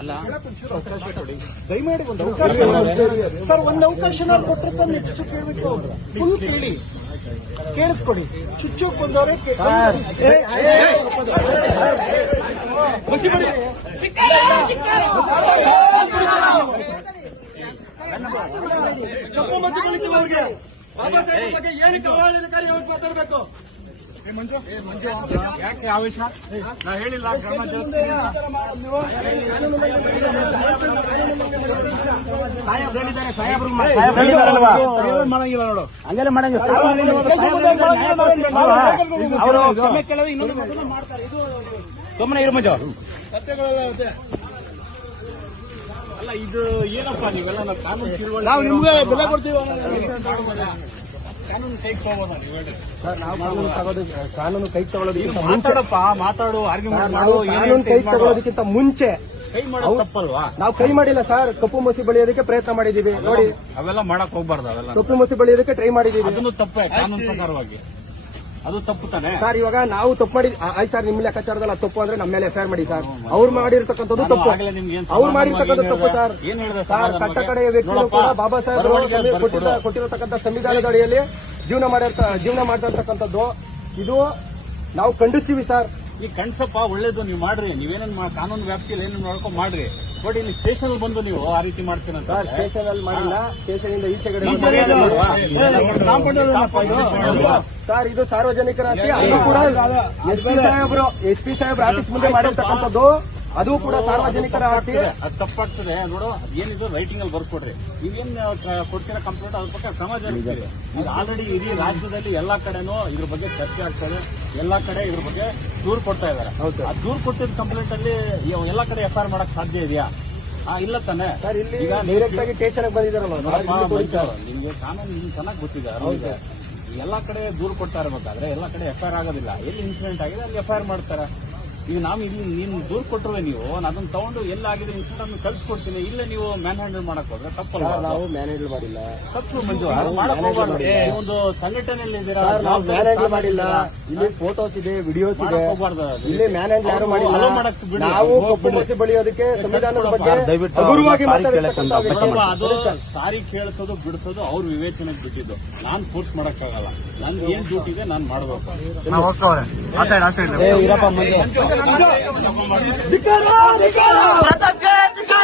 ಅಲ್ಲ ದಯಮಾಡಿ ಒಂದು ಅವಕಾಶ ಸರ್, ಒಂದು ಅವಕಾಶ ಕೊಟ್ಟರೆ ನೆಕ್ಸ್ಟ್ ಕೇಳಬೇಕು. ಫುಲ್ ಕೇಳಿ, ಕೇಳಿಸ್ಕೊಡಿ. ಚುಚ್ಚು ಕೊಂದವ್ರೆ ಕಪ್ಪು ಮತ್ತು ಬೆಳಿತೀವವ್ರಿಗೆ ಬಾಬಾ ಸಾಹೇಬ್ ಬಗ್ಗೆ ಏನಕ್ಕೆ ಅವಹೇಳನಕಾರಿ ಯಾವತ್ತು ಮಾತಾಡಬೇಕು? ಯಾಕೆ ಆವೇಶ? ನಾ ಹೇಳಿಲ್ಲ ಕ್ರಮ ಮಾಡಂಗಿಲ್ಲ ನೋಡು, ಹಂಗೆಲ್ಲ ಮಾಡಂಗಿಲ್ಲ. ಅವರು ಕ್ಷಮೆ ಕೇಳೋದು ಇನ್ನೊಂದು ಮಾಡ್ತಾರೆ. ಇದು ಸುಮ್ಮನೆ ಇರು ಮಂಜು. ಅಲ್ಲ ಇದು ಏನಪ್ಪ ನೀವೆಲ್ಲ ಕಾನೂನು ತಿಳುವಳಿ, ನಾವು ನಿಮ್ಗೆ ಬೆಲೆ ಕೊಡ್ತೀವಿ. ಕಾನೂನು ಕೈ ತಗೋಬೋದ ನೀವು ಹೇಳ್ರಿ ಸರ್? ನಾವು ಕಾನೂನು ಕೈ ತಗೊಳ್ಳೋದಕ್ಕಿಂತ ಮಾತಾಡಪ್ಪ, ಮಾತಾಡು, ಆರ್ಗ್ಯುಮೆಂಟ್ ಮಾಡು. ಕಾನೂನು ಕೈ ತಗೊಳ್ಳೋದಕ್ಕಿಂತ ಮುಂಚೆ ಕೈ ಮಾಡೋದು ತಪ್ಪಲ್ವಾ? ನಾವು ಕೈ ಮಾಡಿಲ್ಲ ಸರ್. ಕಪ್ಪು ಮಸಿ ಬಳಿಯೋದಕ್ಕೆ ಪ್ರಯತ್ನ ಮಾಡಿದೀವಿ ನೋಡಿ. ಅವೆಲ್ಲ ಮಾಡಕ್ ಹೋಗ್ಬಾರ್ದು. ಅವೆಲ್ಲ ಕಪ್ಪು ಮಸಿ ಬಳಿಯೋದಕ್ಕೆ ಟ್ರೈ ಮಾಡಿದೀವಿ. ಅದನ್ನು ತಪ್ಪೇ ಕಾನೂನು ಪ್ರಕಾರವಾಗಿ, ಅದು ತಪ್ಪು ತಾನೆ ಸರ್. ಇವಾಗ ನಾವು ತಪ್ಪು ಮಾಡಿ ಆಯ್ತು ಸರ್, ನಿಮ್ಮ ಲೆಕ್ಕಾಚಾರದಲ್ಲಿ ತಪ್ಪು ಅಂದ್ರೆ ನಮ್ಮ ಮೇಲೆ ಎಫ್ಐಆರ್ ಮಾಡಿ ಸರ್. ಅವ್ರು ಮಾಡಿರ್ತಕ್ಕಂಥದ್ದು ತಪ್ಪು, ಅವ್ರು ಮಾಡಿರ್ತಕ್ಕಂಥದ್ದು ತಪ್ಪು ಸರ್. ಏನ್ ಹೇಳಿದೆ ಸರ್, ಕಟ್ಟ ಕಡೆಯ ವ್ಯಕ್ತಿಗಳು ಕೂಡ ಬಾಬಾ ಸಾಹೇಬ್ ಕೊಟ್ಟಿರತಕ್ಕಂಥ ಸಂವಿಧಾನದ ಅಡಿಯಲ್ಲಿ ಜೀವನ ಮಾಡ್ತಿರ್ತಕ್ಕಂಥದ್ದು ಇದು ನಾವು ಖಂಡಿಸ್ತೀವಿ ಸರ್. ಈ ಕಣ್ಸಪ್ಪ ಒಳ್ಳೇದು, ನೀವು ಮಾಡ್ರಿ. ನೀವೇನೇನ್ ಕಾನೂನು ವ್ಯಾಪ್ತಿಯಲ್ಲಿ ಏನೇನು ಮಾಡ್ಕೊಂಡು ಮಾಡ್ರಿ. ಬಟ್ ಇಲ್ಲಿ ಸ್ಟೇಷನ್ ಬಂದು ನೀವು ಆ ರೀತಿ ಮಾಡ್ತೀರಂತ. ಸ್ಟೇಷನ್ ಅಲ್ಲಿ ಮಾಡಿಲ್ಲ, ಸ್ಟೇಷನ್ ಇಂದ ಈಚೆಗಡೆ ಸರ್. ಇದು ಸಾರ್ವಜನಿಕರ ಆಸ್ತಿ. ಅದು ಕೂಡ ಎಸ್ ಪಿ ಸಾಹೇಬ್ರ ಆಫೀಸ್ ಮುಂದೆ ಮಾಡಿರ್ತಕ್ಕಂಥದ್ದು. ಅದು ಕೂಡ ಸಾರ್ವಜನಿಕರ ಆಸ್ತಿ. ಅದು ತಪ್ಪಾಗ್ತದೆ ನೋಡು. ಏನಿದು ರೈಟಿಂಗ್ ಅಲ್ಲಿ ಬರ್ಸ್ಕೊಡ್ರಿ. ನೀವೇನ್ ಕೊಡ್ತೀರಾ ಕಂಪ್ಲೇಂಟ್, ಅದ್ರ ಪಕ್ಕ ಕ್ರಮ ಜರುಗಿಸ್ತೀರಿ. ಈಗ ಆಲ್ರೆಡಿ ಇಡೀ ರಾಜ್ಯದಲ್ಲಿ ಎಲ್ಲಾ ಕಡೆನೂ ಇದ್ರ ಬಗ್ಗೆ ಚರ್ಚೆ ಆಗ್ತದೆ. ಎಲ್ಲಾ ಕಡೆ ಇದ್ರ ಬಗ್ಗೆ ದೂರು ಕೊಡ್ತಾ ಇದಾರೆ. ಆ ದೂರು ಕೊಟ್ಟಿದ್ದ ಕಂಪ್ಲೇಂಟ್ ಅಲ್ಲಿ ಎಲ್ಲಾ ಕಡೆ ಎಫ್ಐಆರ್ ಮಾಡಕ್ ಸಾಧ್ಯ ಇದೆಯಾ? ಇಲ್ಲ ತಾನೆ ಸರ್. ಇಲ್ಲಿ ಡೈರೆಕ್ಟ್ ಆಗಿ ಸ್ಟೇಷನ್ ಬಂದಿದ್ದಾರಲ್ಲ, ನಿಮ್ಗೆ ಕಾನೂನು ನಿಮ್ಗೆ ಚೆನ್ನಾಗಿ ಗೊತ್ತಿದೆ. ಎಲ್ಲಾ ಕಡೆ ದೂರು ಕೊಡ್ತಾ ಇರಬೇಕಾದ್ರೆ ಎಲ್ಲಾ ಕಡೆ ಎಫ್ಐಆರ್ ಆಗೋದಿಲ್ಲ. ಎಲ್ಲಿ ಇನ್ಸಿಡೆಂಟ್ ಆಗಿದೆ ಅಲ್ಲಿ ಎಫ್ಐಆರ್ ಮಾಡ್ತಾರೆ. ಈಗ ನಾವು ಇಲ್ಲಿ ನೀನು ದೂರು ಕೊಟ್ಟರೆ ನೀವು ಅದನ್ನ ತಗೊಂಡು ಎಲ್ಲಾಗಿದೆ ಇನ್ಸಿಡೆಂಟ್ ಅನ್ನು ಕಳ್ಸಿಕೊಡ್ತೀನಿ. ಇಲ್ಲೇ ನೀವು ಮ್ಯಾನ್ ಹ್ಯಾಂಡಲ್ ಮಾಡಕ್ ಹೋದ್ರೆ ತಪ್ಪಲ್ಲ. ನಾವು ಮ್ಯಾನ್ ಹ್ಯಾಂಡಲ್ ಮಾಡಿಲ್ಲ. ತಪ್ಪು ಮಂಜು, ಮಾಡಕ್ ಹೋಗ್ಬಾರ್ದು. ಒಂದು ಸಂಘಟನೆಯಲ್ಲಿ ಇದ್ದೀರಾ, ನಾವು ಮ್ಯಾನ್ ಹ್ಯಾಂಡಲ್ ಮಾಡಿಲ್ಲ. ಇಲ್ಲಿ ಫೋಟೋಸ್ ಇದೆ, ವಿಡಿಯೋಸ್ ಇದೆ. ಇಲ್ಲಿ ಮ್ಯಾನ್ ಹ್ಯಾಂಡಲ್ ಯಾರು ಮಾಡಿಲ್ಲ. ನಾವು ಕಪ್ಪು ಮಸಿ ಬಳಿಯೋದಕ್ಕೆ ಸಂವಿಧಾನದ ಬಗ್ಗೆ ಹಗುರವಾಗಿ ಅದು ಸಾರಿ ಕೇಳಿಸೋದು ಬಿಡಿಸೋದು ಅವ್ರ ವಿವೇಚನೆಗೆ ಬಿಟ್ಟಿದ್ದು. ನಾನ್ ಫೋರ್ಸ್ ಮಾಡಕ್ಕಾಗಲ್ಲ. ನನ್ಗೆ ಏನ್ ಡ್ಯೂಟಿ ಇದೆ ನಾನ್ ಮಾಡ್ಬೇಕು.